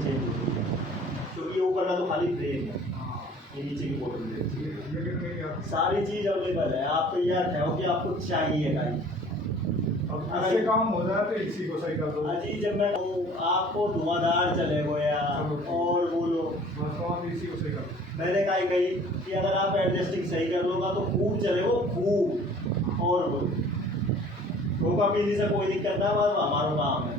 Change हो गई है क्योंकि ये ऊपर का तो खाली फ्रेम है, ये नीचे की बोतल सारी चीज़ अवेलेबल है। आप तैयार है कि आपको चाहिए गाड़ी, अगर काम हो जाए तो इसी को सही कर दो। अजी जब मैं आपको धुआंधार चले गो यार और बोलो इसी को सही कर दो। मैंने कहा गई कि अगर आप एडजस्टिंग सही कर लोगा तो खूब चले वो खूब, और बोलो धोखा पीने से कोई दिक्कत ना, बस हमारा काम है।